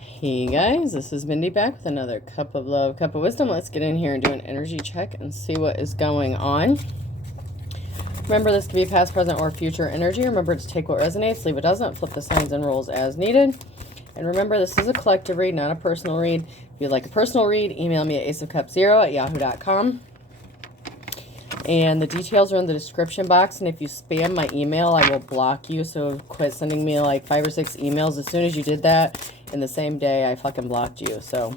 Hey guys, this is Mindy back with another cup of love, cup of wisdom. Let's get in here and do an energy check and see what is going on. Remember, this could be past, present, or future energy. Remember to take what resonates, leave what doesn't, flip the signs and rolls as needed. And remember, this is a collective read, not a personal read. If you'd like a personal read, email me at aceofcups0@yahoo.com. And the details are in the description box. And if you spam my email, I will block you. So quit sending me like 5 or 6 emails. As soon as you did that, in the same day, I fucking blocked you. So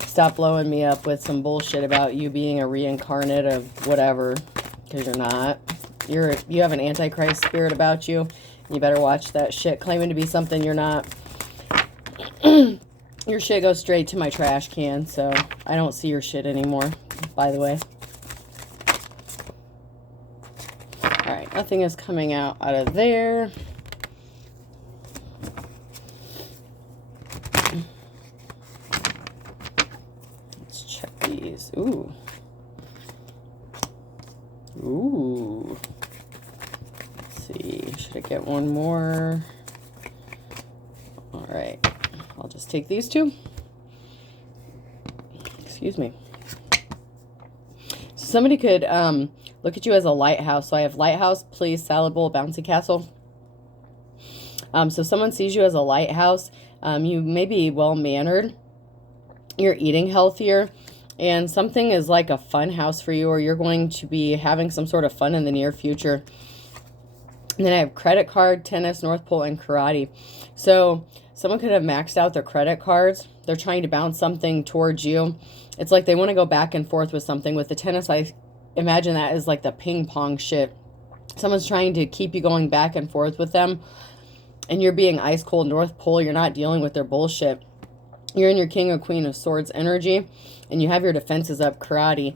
stop blowing me up with some bullshit about you being a reincarnate of whatever, because you're not. You have an antichrist spirit about you. You better watch that shit, claiming to be something you're not. Your shit goes straight to my trash can, so I don't see your shit anymore, by the way. Alright, nothing is coming out of there. Let's check these. Ooh. Ooh. Let's see. Should I get one more? Alright. I'll just take these two. Excuse me. So somebody could look at you as a lighthouse. So I have lighthouse, please, salad bowl, bouncy castle. So someone sees you as a lighthouse. You may be well-mannered. You're eating healthier. And something is like a fun house for you, or you're going to be having some sort of fun in the near future. And then I have credit card, tennis, North Pole, and karate. So someone could have maxed out their credit cards. They're trying to bounce something towards you. It's like they want to go back and forth with something. With the tennis, I imagine that is like the ping pong shit. Someone's trying to keep you going back and forth with them, and you're being ice cold. North Pole, you're not dealing with their bullshit. You're in your King or Queen of Swords energy, and you have your defenses up, karate.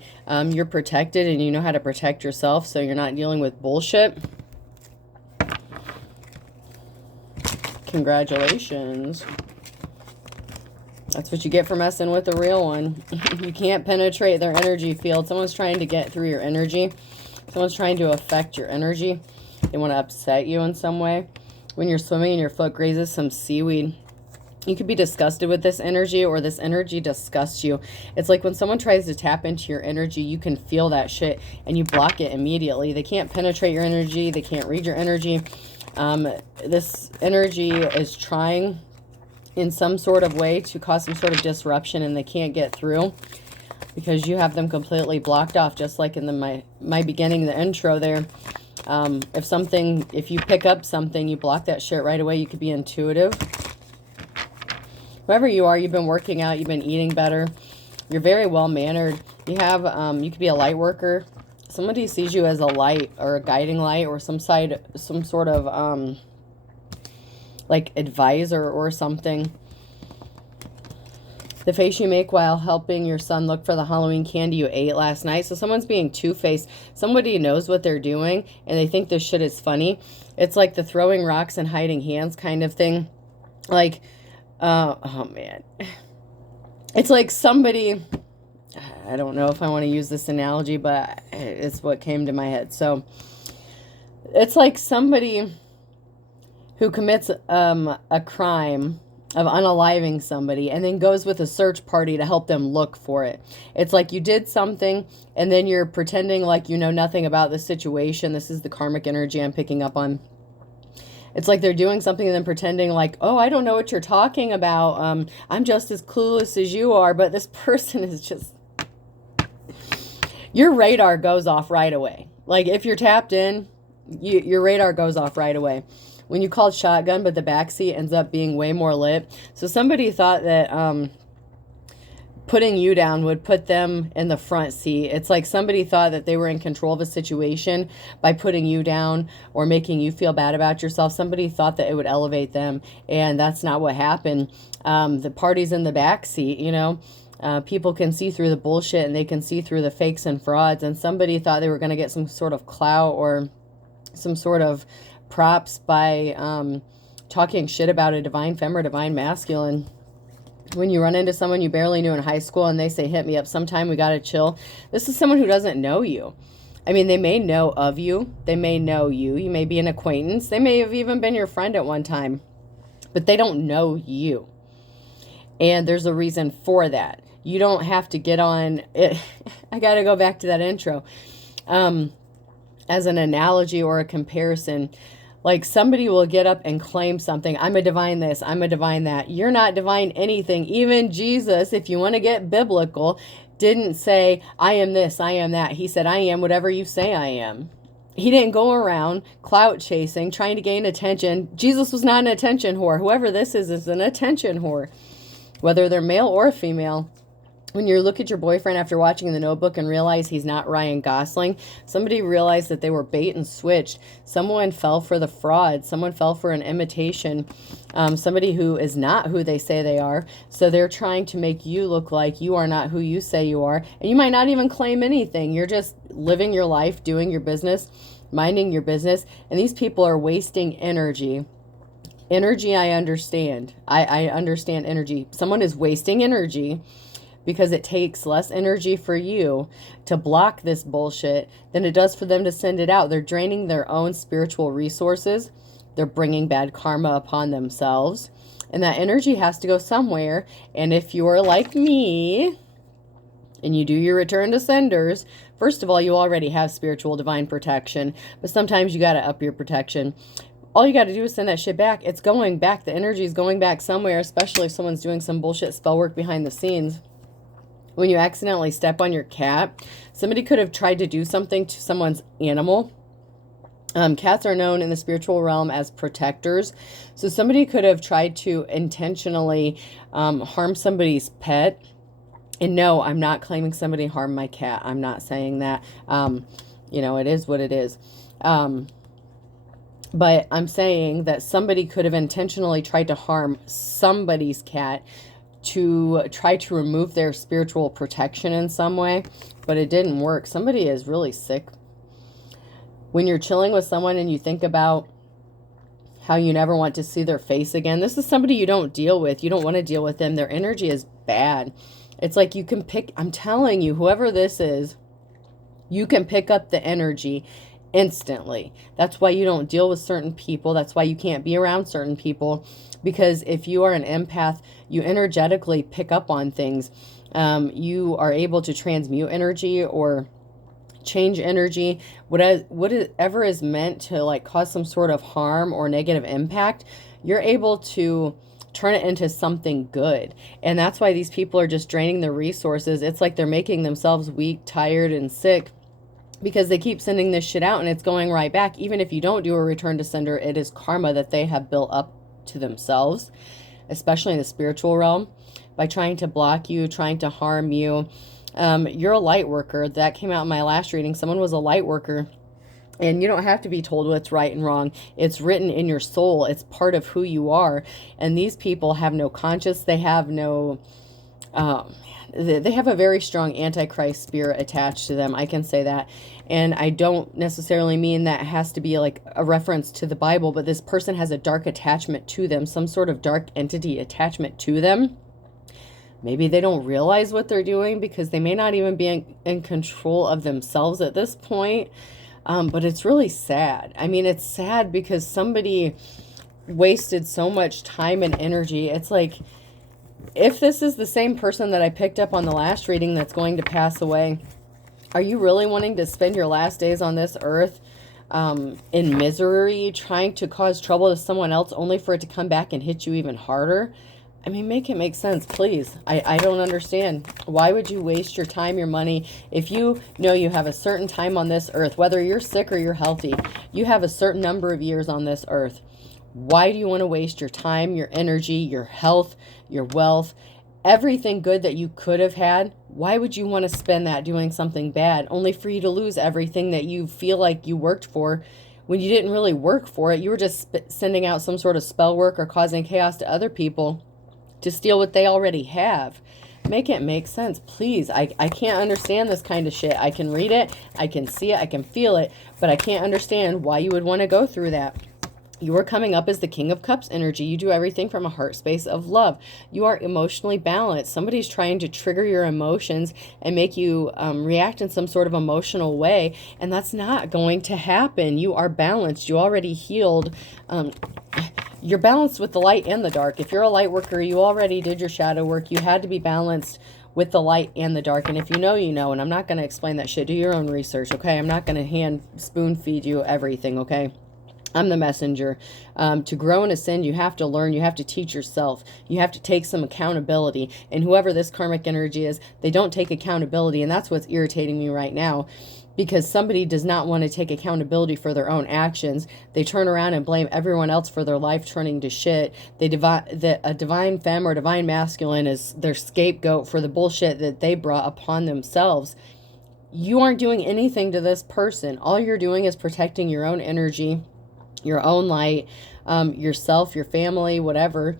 You're protected, and you know how to protect yourself, so you're not dealing with bullshit. Congratulations. That's what you get for messing with the real one. You can't penetrate their energy field. Someone's trying to get through your energy. Someone's trying to affect your energy. They want to upset you in some way. When you're swimming and your foot grazes some seaweed, you could be disgusted with this energy, or this energy disgusts you. It's like when someone tries to tap into your energy, you can feel that shit and you block it immediately. They can't penetrate your energy. They can't read your energy. This energy is trying in some sort of way to cause some sort of disruption, and they can't get through because you have them completely blocked off, just like in my beginning, the intro there. If you pick up something, you block that shit right away. You could be intuitive. Whoever you are, you've been working out, you've been eating better, you're very well mannered. You have you could be a light worker. Somebody sees you as a light, or a guiding light, or some sort of like advisor or something. The face you make while helping your son look for the Halloween candy you ate last night. So someone's being two-faced. Somebody knows what they're doing, and they think this shit is funny. It's like the throwing rocks and hiding hands kind of thing. Like, oh man. It's like somebody, I don't know if I want to use this analogy, but it's what came to my head. So it's like somebody who commits a crime of unaliving somebody and then goes with a search party to help them look for it. It's like you did something and then you're pretending like you know nothing about the situation. This is the karmic energy I'm picking up on. It's like they're doing something and then pretending like, oh, I don't know what you're talking about. I'm just as clueless as you are. But this person is just, your radar goes off right away. Like if you're tapped in, your radar goes off right away. When you called shotgun, but the backseat ends up being way more lit. So somebody thought that putting you down would put them in the front seat. It's like somebody thought that they were in control of a situation by putting you down or making you feel bad about yourself. Somebody thought that it would elevate them, and that's not what happened. The party's in the backseat, you know. People can see through the bullshit, and they can see through the fakes and frauds, and somebody thought they were going to get some sort of clout or some sort of props by talking shit about a divine femme or divine masculine. When you run into someone you barely knew in high school and they say, hit me up sometime, we got to chill. This is someone who doesn't know you. I mean, they may know of you. They may know you. You may be an acquaintance. They may have even been your friend at one time. But they don't know you. And there's a reason for that. You don't have to get on it. I got to go back to that intro. As an analogy or a comparison, like somebody will get up and claim something. I'm a divine this, I'm a divine that. You're not divine anything. Even Jesus, if you want to get biblical, didn't say, I am this, I am that. He said, I am whatever you say I am. He didn't go around clout chasing, trying to gain attention. Jesus was not an attention whore. Whoever this is an attention whore, whether they're male or female. When you look at your boyfriend after watching The Notebook and realize he's not Ryan Gosling, somebody realized that they were bait and switched. Someone fell for the fraud. Someone fell for an imitation. Somebody who is not who they say they are. So they're trying to make you look like you are not who you say you are. And you might not even claim anything. You're just living your life, doing your business, minding your business. And these people are wasting energy. Energy, I understand. I understand energy. Someone is wasting energy because it takes less energy for you to block this bullshit than it does for them to send it out. They're draining their own spiritual resources. They're bringing bad karma upon themselves. And that energy has to go somewhere. And if you're like me and you do your return to senders, first of all, you already have spiritual divine protection. But sometimes you got to up your protection. All you got to do is send that shit back. It's going back. The energy is going back somewhere, especially if someone's doing some bullshit spell work behind the scenes. When you accidentally step on your cat, somebody could have tried to do something to someone's animal. Cats are known in the spiritual realm as protectors. So somebody could have tried to intentionally harm somebody's pet. And no, I'm not claiming somebody harmed my cat. I'm not saying that. You know, it is what it is. But I'm saying that somebody could have intentionally tried to harm somebody's cat to try to remove their spiritual protection in some way, but it didn't work. Somebody is really sick. When you're chilling with someone and you think about how you never want to see their face again, this is somebody you don't deal with. You don't want to deal with them. Their energy is bad. It's like you can pick, I'm telling you, whoever this is, you can pick up the energy instantly. That's why you don't deal with certain people. That's why you can't be around certain people. Because if you are an empath, you energetically pick up on things. You are able to transmute energy or change energy. Whatever is meant to like cause some sort of harm or negative impact, you're able to turn it into something good. And that's why these people are just draining their resources. It's like they're making themselves weak, tired, and sick because they keep sending this shit out and it's going right back. Even if you don't do a return to sender, it is karma that they have built up to themselves, especially in the spiritual realm, by trying to block you, trying to harm you. You're a light worker. That came out in my last reading. Someone was a light worker. And you don't have to be told what's right and wrong. It's written in your soul. It's part of who you are. And these people have no conscience. They have no... they have a very strong Antichrist spirit attached to them. I can say that. And I don't necessarily mean that has to be like a reference to the Bible, but this person has a dark attachment to them, some sort of dark entity attachment to them. Maybe they don't realize what they're doing because they may not even be in control of themselves at this point. But it's really sad. I mean, it's sad because somebody wasted so much time and energy. It's like, if this is the same person that I picked up on the last reading that's going to pass away, are you really wanting to spend your last days on this earth in misery, trying to cause trouble to someone else only for it to come back and hit you even harder? I mean, make it make sense, please. I don't understand. Why would you waste your time, your money? If you know you have a certain time on this earth, whether you're sick or you're healthy, you have a certain number of years on this earth. Why do you want to waste your time, your energy, your health, your wealth, everything good that you could have had? Why would you want to spend that doing something bad only for you to lose everything that you feel like you worked for when you didn't really work for it? You were just sending out some sort of spell work or causing chaos to other people to steal what they already have. Make it make sense, please. I can't understand this kind of shit. I can read it, I can see it, I can feel it, but I can't understand why you would want to go through that. You are coming up as the King of Cups energy. You do everything from a heart space of love. You are emotionally balanced. Somebody's trying to trigger your emotions and make you react in some sort of emotional way, and that's not going to happen. You are balanced. You already healed. You're balanced with the light and the dark. If you're a light worker, you already did your shadow work. You had to be balanced with the light and the dark. And if you know, you know. And I'm not going to explain that shit. Do your own research, okay? I'm not going to spoon feed you everything, okay? I'm the messenger. To grow and ascend, you have to learn. You have to teach yourself. You have to take some accountability. And whoever this karmic energy is, they don't take accountability. And that's what's irritating me right now. Because somebody does not want to take accountability for their own actions. They turn around and blame everyone else for their life turning to shit. A divine femme or divine masculine is their scapegoat for the bullshit that they brought upon themselves. You aren't doing anything to this person. All you're doing is protecting your own energy, your own light, yourself, your family, whatever.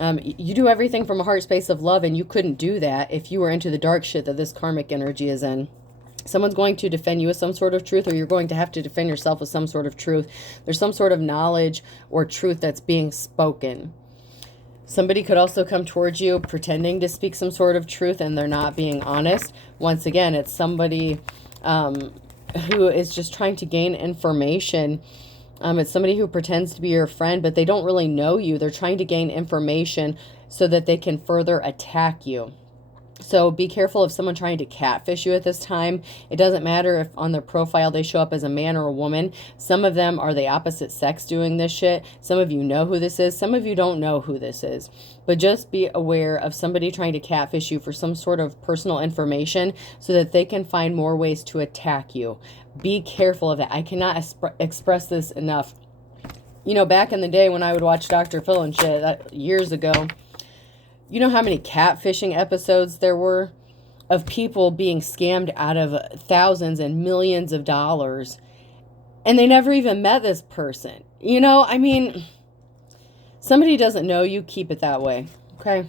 You do everything from a heart space of love, and you couldn't do that if you were into the dark shit that this karmic energy is in. Someone's going to defend you with some sort of truth, or you're going to have to defend yourself with some sort of truth. There's some sort of knowledge or truth that's being spoken. Somebody could also come towards you pretending to speak some sort of truth, and they're not being honest. Once again, it's somebody who is just trying to gain information. It's somebody who pretends to be your friend, but they don't really know you. They're trying to gain information so that they can further attack you. So be careful of someone trying to catfish you at this time. It doesn't matter if on their profile they show up as a man or a woman. Some of them are the opposite sex doing this shit. Some of you know who this is. Some of you don't know who this is. But just be aware of somebody trying to catfish you for some sort of personal information so that they can find more ways to attack you. Be careful of that. I cannot express this enough. You know, back in the day when I would watch Dr. Phil and shit, years ago, you know how many catfishing episodes there were of people being scammed out of thousands and millions of dollars, and they never even met this person. You know, I mean, somebody doesn't know you, keep it that way, okay?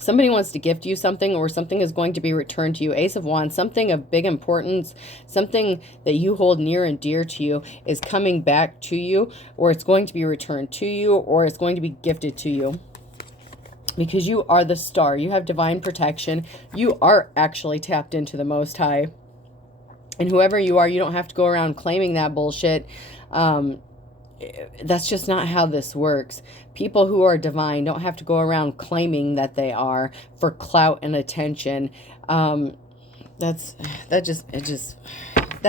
Somebody wants to gift you something, or something is going to be returned to you. Ace of Wands, something of big importance, something that you hold near and dear to you is coming back to you, or it's going to be returned to you, or it's going to be gifted to you. Because you are the star. You have divine protection. You are actually tapped into the Most High. And whoever you are, you don't have to go around claiming that bullshit. That's just not how this works. People who are divine don't have to go around claiming that they are for clout and attention. That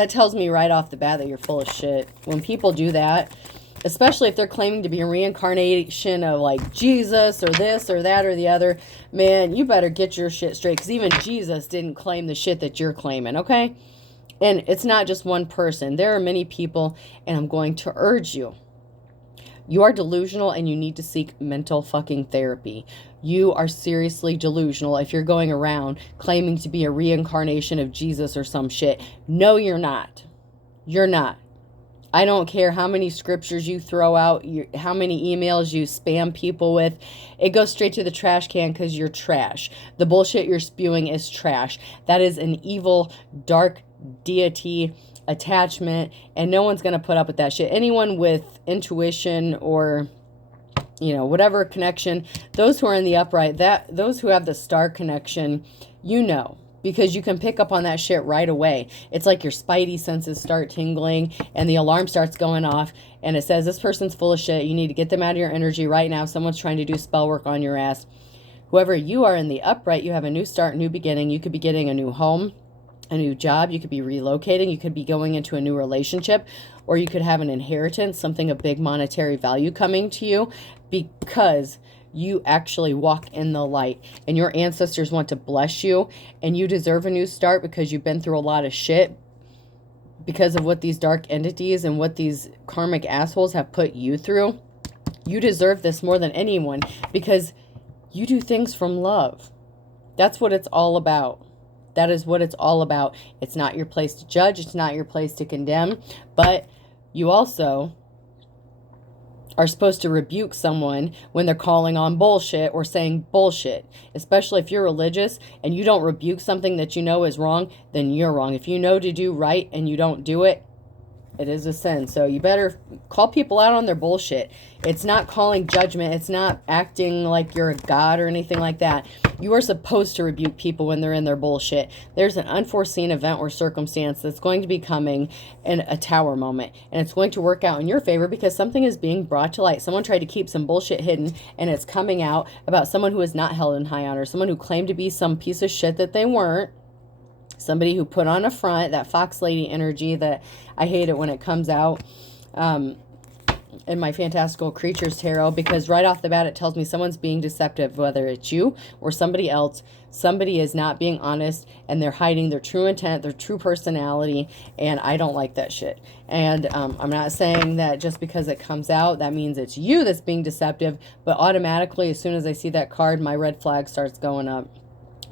tells me right off the bat that you're full of shit. When people do that, especially if they're claiming to be a reincarnation of like Jesus or this or that or the other, man, you better get your shit straight, because even Jesus didn't claim the shit that you're claiming, okay? And it's not just one person. There are many people, and I'm going to urge you. You are delusional, and you need to seek mental fucking therapy. You are seriously delusional if you're going around claiming to be a reincarnation of Jesus or some shit. No, you're not. You're not. I don't care how many scriptures you throw out, how many emails you spam people with. It goes straight to the trash can because you're trash. The bullshit you're spewing is trash. That is an evil, dark deity attachment, and no one's going to put up with that shit. Anyone with intuition or, you know, whatever connection, those who are in the upright, those who have the star connection, you know. Because you can pick up on that shit right away. It's like your spidey senses start tingling and the alarm starts going off and it says, this person's full of shit. You need to get them out of your energy right now. Someone's trying to do spell work on your ass. Whoever you are in the upright, you have a new start, new beginning. You could be getting a new home, a new job. You could be relocating. You could be going into a new relationship, or you could have an inheritance, something of big monetary value coming to you, because you actually walk in the light and your ancestors want to bless you, and you deserve a new start because you've been through a lot of shit because of what these dark entities and what these karmic assholes have put you through. You deserve this more than anyone because you do things from love. That's what it's all about. That is what it's all about. It's not your place to judge. It's not your place to condemn, but you also are supposed to rebuke someone when they're calling on bullshit or saying bullshit. Especially if you're religious and you don't rebuke something that you know is wrong, then you're wrong. If you know to do right and you don't do it, It is a sin. So you better call people out on their bullshit. It's not calling judgment. It's not acting like you're a god or anything like that. You are supposed to rebuke people when they're in their bullshit. There's an unforeseen event or circumstance that's going to be coming in a tower moment. And it's going to work out in your favor because something is being brought to light. Someone tried to keep some bullshit hidden and it's coming out about someone who is not held in high honor. Someone who claimed to be some piece of shit that they weren't. Somebody who put on a front, that fox lady energy that I hate it when it comes out in my Fantastical Creatures Tarot, because right off the bat it tells me someone's being deceptive, whether it's you or somebody else. Somebody is not being honest and they're hiding their true intent, their true personality, and I don't like that shit. And I'm not saying that just because it comes out that means it's you that's being deceptive, but automatically as soon as I see that card, my red flag starts going up.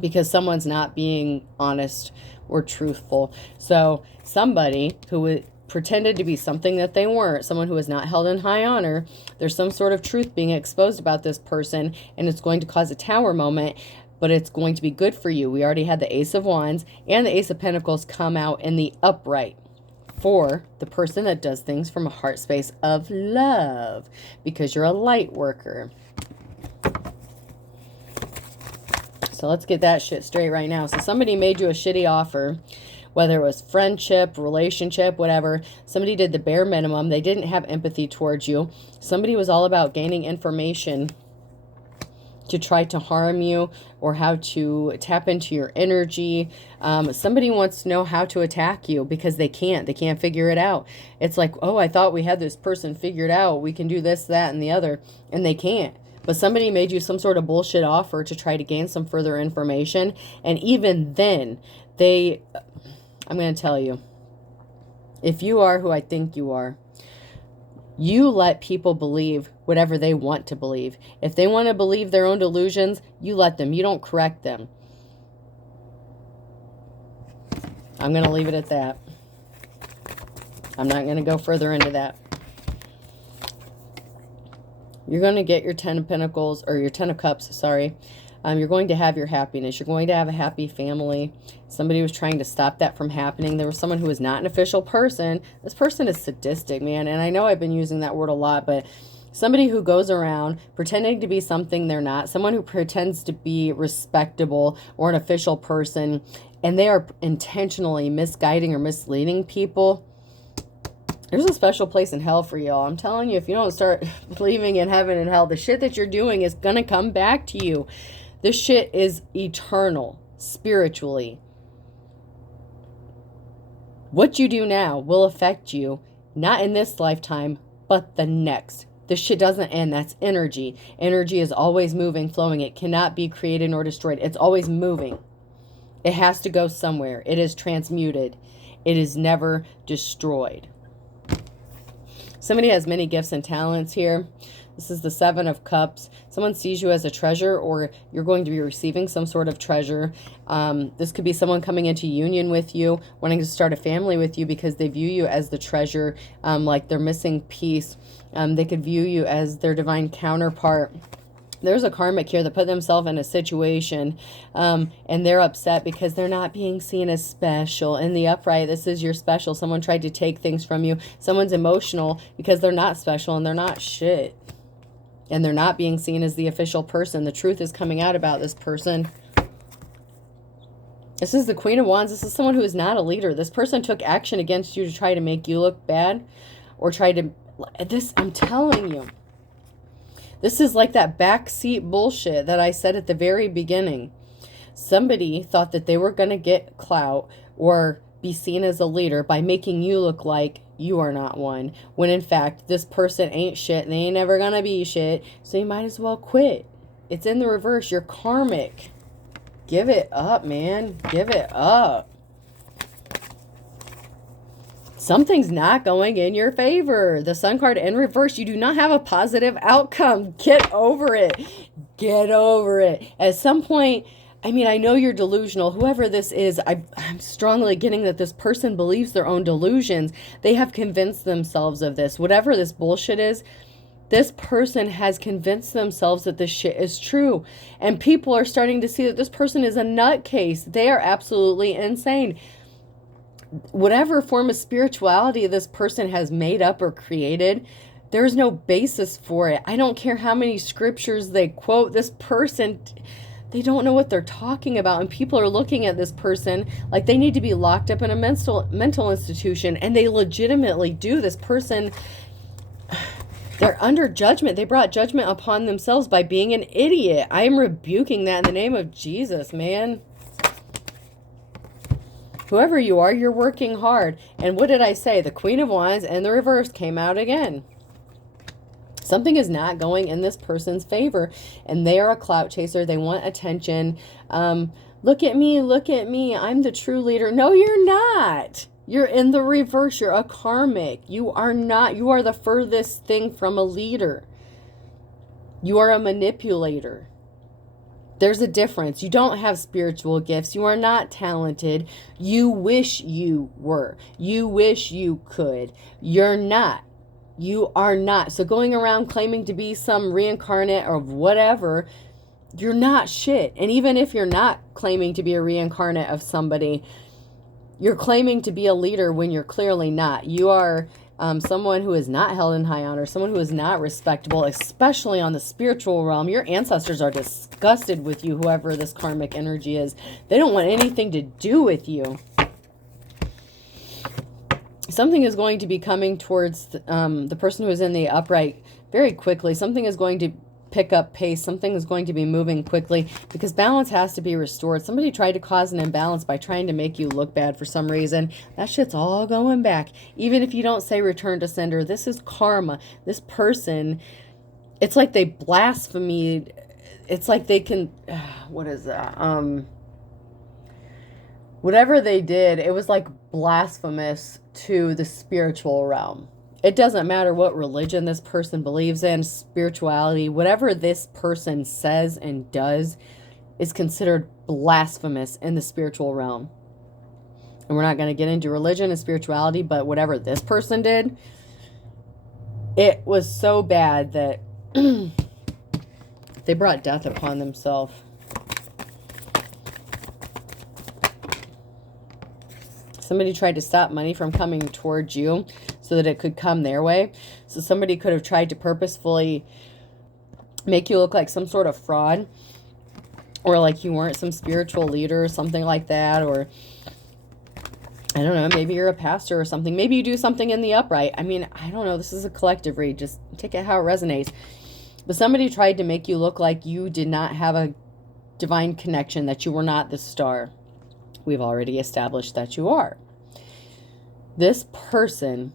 Because someone's not being honest or truthful. So somebody who pretended to be something that they weren't, someone who is not held in high honor, there's some sort of truth being exposed about this person, and it's going to cause a tower moment, but it's going to be good for you. We already had the Ace of Wands and the Ace of Pentacles come out in the upright for the person that does things from a heart space of love, because you're a light worker. So let's get that shit straight right now. So somebody made you a shitty offer, whether it was friendship, relationship, whatever. Somebody did the bare minimum. They didn't have empathy towards you. Somebody was all about gaining information to try to harm you or how to tap into your energy. Somebody wants to know how to attack you because they can't. They can't figure it out. It's like, oh, I thought we had this person figured out. We can do this, that, and the other. And they can't. But somebody made you some sort of bullshit offer to try to gain some further information. And even then, I'm going to tell you, if you are who I think you are, you let people believe whatever they want to believe. If they want to believe their own delusions, you let them. You don't correct them. I'm going to leave it at that. I'm not going to go further into that. You're going to get your 10 of Pentacles, or your 10 of Cups, sorry. You're going to have your happiness. You're going to have a happy family. Somebody was trying to stop that from happening. There was someone who was not an official person. This person is sadistic, man. And I know I've been using that word a lot, but somebody who goes around pretending to be something they're not. Someone who pretends to be respectable or an official person, and they are intentionally misguiding or misleading people. There's a special place in hell for y'all. I'm telling you, if you don't start believing in heaven and hell, the shit that you're doing is going to come back to you. This shit is eternal, spiritually. What you do now will affect you, not in this lifetime, but the next. This shit doesn't end. That's energy. Energy is always moving, flowing. It cannot be created nor destroyed. It's always moving. It has to go somewhere. It is transmuted. It is never destroyed. Somebody has many gifts and talents here. This is the 7 of Cups. Someone sees you as a treasure, or you're going to be receiving some sort of treasure. This could be someone coming into union with you, wanting to start a family with you because they view you as the treasure, like they're missing piece. They could view you as their divine counterpart. There's a karmic here that put themselves in a situation and they're upset because they're not being seen as special. In the upright, this is your special. Someone tried to take things from you. Someone's emotional because they're not special and they're not shit. And they're not being seen as the official person. The truth is coming out about this person. This is the Queen of Wands. This is someone who is not a leader. This person took action against you to try to make you look bad or try to... I'm telling you. This is like that backseat bullshit that I said at the very beginning. Somebody thought that they were going to get clout or be seen as a leader by making you look like you are not one. When in fact, this person ain't shit and they ain't never going to be shit. So you might as well quit. It's in the reverse. You're karmic. Give it up, man. Give it up. Something's not going in your favor. The Sun card in reverse. You do not have a positive outcome. Get over it. Get over it. At some point, I mean, I know you're delusional. Whoever this is, I'm strongly getting that this person believes their own delusions. They have convinced themselves of this. Whatever this bullshit is, this person has convinced themselves that this shit is true. And people are starting to see that this person is a nutcase. They are absolutely insane. whatever form of spirituality this person has made up or created, there's no basis for it. I don't care how many scriptures they quote. This person, they don't know what they're talking about. And people are looking at this person like they need to be locked up in a mental institution. And they legitimately do. This person, they're under judgment. They brought judgment upon themselves by being an idiot. I am rebuking that in the name of Jesus, man. Whoever you are, you're working hard. And what did I say? The Queen of Wands and the reverse came out again. Something is not going in this person's favor, and they are a clout chaser. They want attention. Look at me, look at me. I'm the true leader. No, you're not. You're in the reverse. You're a karmic. You are not. You are the furthest thing from a leader. You are a manipulator. There's a difference. You don't have spiritual gifts. You are not talented. You wish you were. You wish you could. You're not. You are not. So going around claiming to be some reincarnate or whatever, you're not shit. And even if you're not claiming to be a reincarnate of somebody, you're claiming to be a leader when you're clearly not. You are someone who is not held in high honor, someone who is not respectable, especially on the spiritual realm. Your ancestors are disgusted with you, whoever this karmic energy is. They don't want anything to do with you. Something is going to be coming towards the person who is in the upright very quickly. Something is going to pick up pace. Something is going to be moving quickly because balance has to be restored. Somebody tried to cause an imbalance by trying to make you look bad for some reason. That shit's all going back. Even if you don't say return to sender, this is karma. This person, it's like they blasphemed. It's like they can, what is that? Whatever they did, it was like blasphemous to the spiritual realm. It doesn't matter what religion this person believes in, spirituality, whatever this person says and does is considered blasphemous in the spiritual realm. And we're not going to get into religion and spirituality, but whatever this person did, it was so bad that they brought death upon themselves. Somebody tried to stop money from coming towards you so that it could come their way. So somebody could have tried to purposefully make you look like some sort of fraud, or like you weren't some spiritual leader or something like that. Or I don't know, maybe you're a pastor or something. Maybe you do something in the upright. I mean, I don't know. This is a collective read. Just take it how it resonates. But somebody tried to make you look like you did not have a divine connection, that you were not the star. We've already established that you are. This person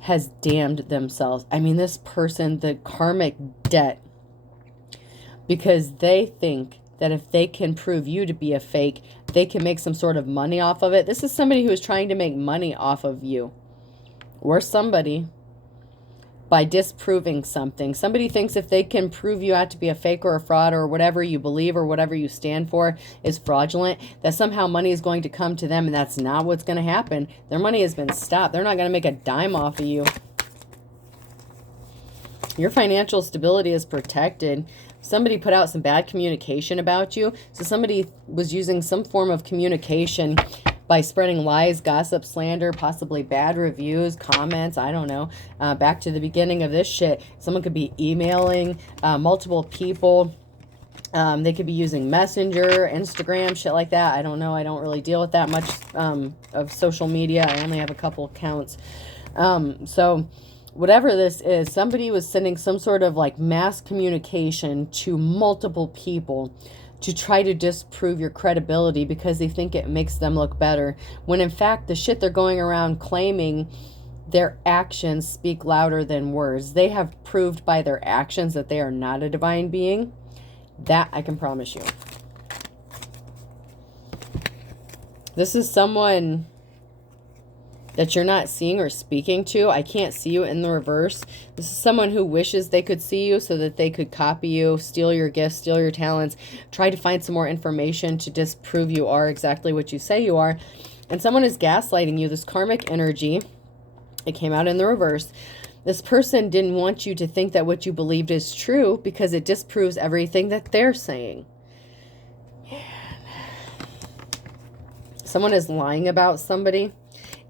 has damned themselves. I mean, this person, the karmic debt, because they think that if they can prove you to be a fake, they can make some sort of money off of it. This is somebody who is trying to make money off of you, or somebody, by disproving something. Somebody thinks if they can prove you out to be a fake or a fraud, or whatever you believe or whatever you stand for is fraudulent, that somehow money is going to come to them, and that's not what's going to happen. Their money has been stopped. They're not going to make a dime off of you. Your financial stability is protected. Somebody put out some bad communication about you. So somebody was using some form of communication by spreading lies, gossip, slander, possibly bad reviews, comments, I don't know. Back to the beginning of this shit, someone could be emailing multiple people. They could be using Messenger, Instagram, shit like that. I don't know. I don't really deal with that much of social media. I only have a couple accounts. So whatever this is, somebody was sending some sort of like mass communication to multiple people to try to disprove your credibility because they think it makes them look better. When in fact, the shit they're going around claiming, their actions speak louder than words. They have proved by their actions that they are not a divine being. That I can promise you. This is someone that you're not seeing or speaking to. I can't see you in the reverse. This is someone who wishes they could see you so that they could copy you, steal your gifts, steal your talents, try to find some more information to disprove you are exactly what you say you are. And someone is gaslighting you. This karmic energy, it came out in the reverse. This person didn't want you to think that what you believed is true because it disproves everything that they're saying. Someone is lying about somebody,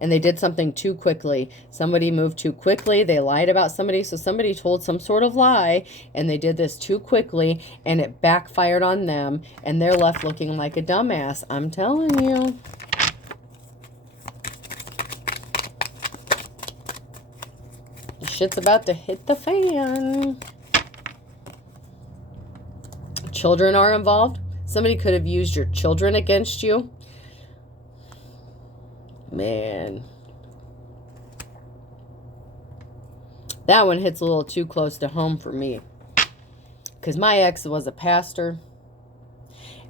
and they did something too quickly. Somebody moved too quickly. They lied about somebody. So somebody told some sort of lie, and they did this too quickly, and it backfired on them, and they're left looking like a dumbass. I'm telling you. Shit's about to hit the fan. Children are involved. Somebody could have used your children against you. Man. That one hits a little too close to home for me. Because my ex was a pastor.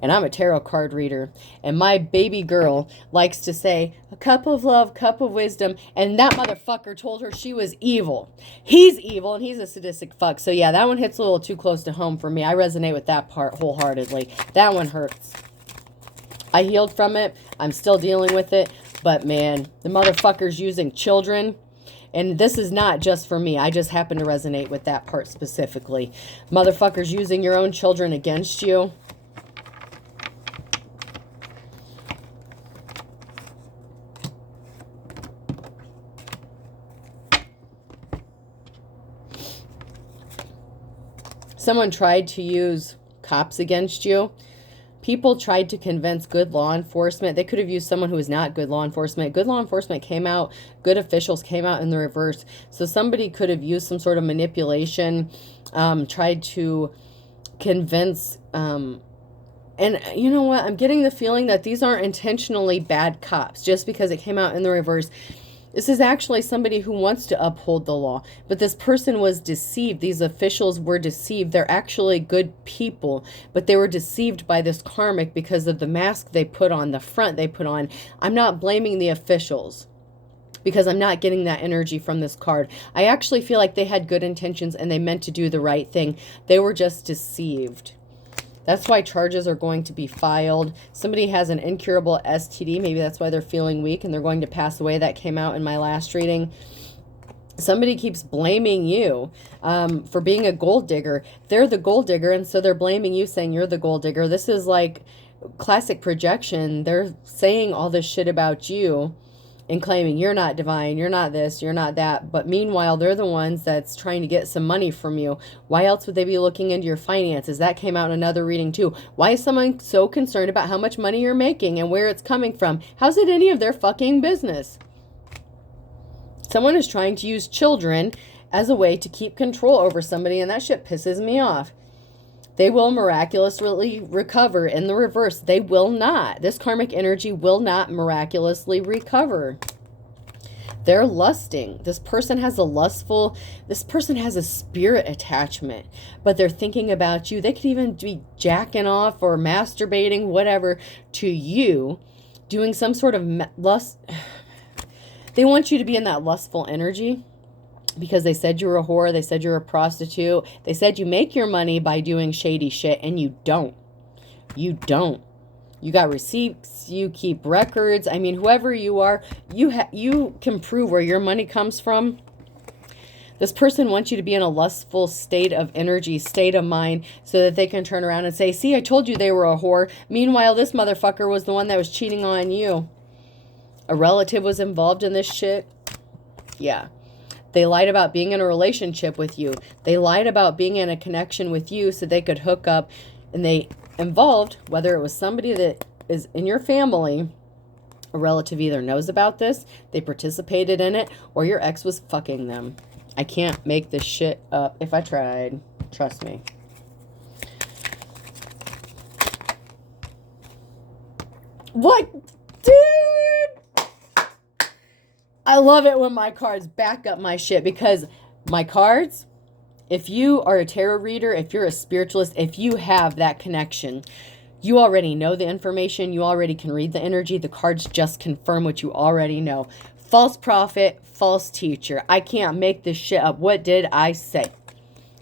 And I'm a tarot card reader. And my baby girl likes to say, a cup of love, cup of wisdom. And that motherfucker told her she was evil. He's evil and he's a sadistic fuck. So yeah, that one hits a little too close to home for me. I resonate with that part wholeheartedly. That one hurts. I healed from it. I'm still dealing with it. But man, the motherfucker's using children. And this is not just for me. I just happen to resonate with that part specifically. Motherfuckers using your own children against you. Someone tried to use cops against you. People tried to convince good law enforcement. They could have used someone who was not good law enforcement. Good law enforcement came out. Good officials came out in the reverse. So somebody could have used some sort of manipulation, tried to convince. And you know what? I'm getting the feeling that these aren't intentionally bad cops just because it came out in the reverse. This is actually somebody who wants to uphold the law. But this person was deceived. These officials were deceived. They're actually good people. But they were deceived by this karmic because of the mask they put on, the front they put on. I'm not blaming the officials because I'm not getting that energy from this card. I actually feel like they had good intentions and they meant to do the right thing. They were just deceived. That's why charges are going to be filed. Somebody has an incurable STD. Maybe that's why they're feeling weak and they're going to pass away. That came out in my last reading. Somebody keeps blaming you for being a gold digger. They're the gold digger, and so they're blaming you, saying you're the gold digger. This is like classic projection. They're saying all this shit about you and claiming you're not divine, you're not this, you're not that. But meanwhile, they're the ones that's trying to get some money from you. Why else would they be looking into your finances? That came out in another reading too. Why is someone so concerned about how much money you're making and where it's coming from? How's it any of their fucking business? Someone is trying to use children as a way to keep control over somebody, and that shit pisses me off. They will miraculously recover. In the reverse, they will not. This karmic energy will not miraculously recover. They're lusting. This person has a spirit attachment, but they're thinking about you. They could even be jacking off or masturbating, whatever, to you, doing some sort of lust. They want you to be in that lustful energy. Because they said you were a whore, they said you're a prostitute, they said you make your money by doing shady shit, and you don't. You don't. You got receipts, you keep records. I mean, whoever you are, you can prove where your money comes from. This person wants you to be in a lustful state of energy, state of mind, so that they can turn around and say, see, I told you they were a whore. Meanwhile, this motherfucker was the one that was cheating on you. A relative was involved in this shit. Yeah. They lied about being in a relationship with you. They lied about being in a connection with you so they could hook up. And they involved, whether it was somebody that is in your family, a relative either knows about this, they participated in it, or your ex was fucking them. I can't make this shit up if I tried. Trust me. What? Dude! I love it when my cards back up my shit, because my cards, if you are a tarot reader, if you're a spiritualist, if you have that connection, you already know the information. You already can read the energy. The cards just confirm what you already know. False prophet, false teacher. I can't make this shit up. What did I say?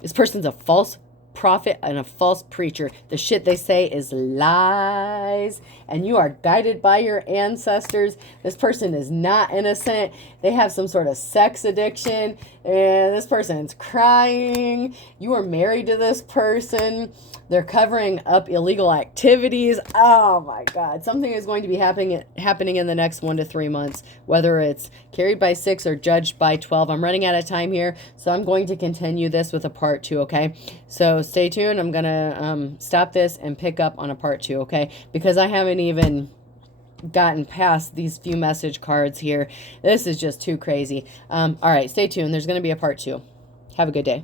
This person's a false prophet and a false preacher. The shit they say is lies, and you are guided by your ancestors. This person is not innocent. They have some sort of sex addiction, and this person's crying. You are married to this person. They're covering up illegal activities. Oh my God. Something is going to be happening in the next 1 to 3 months, whether it's carried by 6 or judged by 12. I'm running out of time here, so I'm going to continue this with a part 2, okay? So stay tuned. I'm going to stop this and pick up on a part 2, okay? Because I haven't even gotten past these few message cards here. This is just too crazy. All right, stay tuned. There's going to be a part 2. Have a good day.